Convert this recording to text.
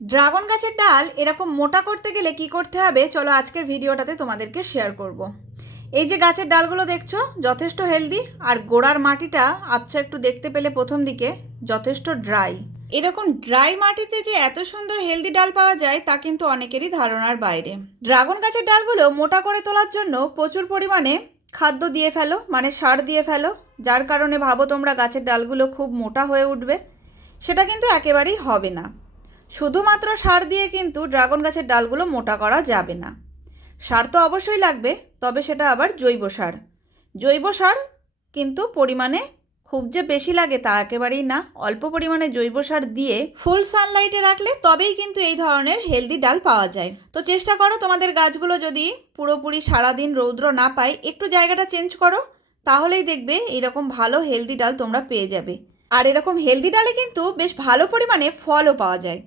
Dragon গাছের ডাল এরকম মোটা করতে গেলে কি করতে হবে? চলো আজকের ভিডিওটাতে তোমাদেরকে শেয়ার করব। এই যে গাছের ডালগুলো দেখছ, যথেষ্ট হেলদি আর গোড়ার মাটিটা আবছা একটু দেখতে পেলে প্রথম দিকে যথেষ্ট ড্রাই এরকম ড্রাই মাটিতে যে এত সুন্দর হেলদি ডাল পাওয়া যায়, তা কিন্তু অনেকেরই ধারণার বাইরে। ড্রাগন গাছের ডালগুলো মোটা করে তোলার জন্য প্রচুর পরিমাণে খাদ্য দিয়ে ফেলো মানে সার দিয়ে ফেলো, যার কারণে ভাবো তোমরা গাছের ডালগুলো খুব মোটা হয়ে উঠবে। সেটা কিন্তু একেবারেই হবে না। শুধুমাত্র সার দিয়ে কিন্তু ড্রাগন গাছের ডালগুলো মোটা করা যাবে না। সার তো অবশ্যই লাগবে, তবে সেটা আবার জৈব সার। জৈব সার কিন্তু পরিমাণে খুব যে বেশি লাগে তা একেবারেই না। অল্প পরিমাণে জৈব সার দিয়ে ফুল সানলাইটে রাখলে তবেই কিন্তু এই ধরনের হেলদি ডাল পাওয়া যায়। তো চেষ্টা করো তোমাদের গাছগুলো যদি পুরোপুরি সারাদিন রৌদ্র না পায়, একটু জায়গাটা চেঞ্জ করো, তাহলেই দেখবে এরকম ভালো হেলদি ডাল তোমরা পেয়ে যাবে। আর এরকম হেলদি ডালে কিন্তু বেশ ভালো পরিমাণে ফলও পাওয়া যায়।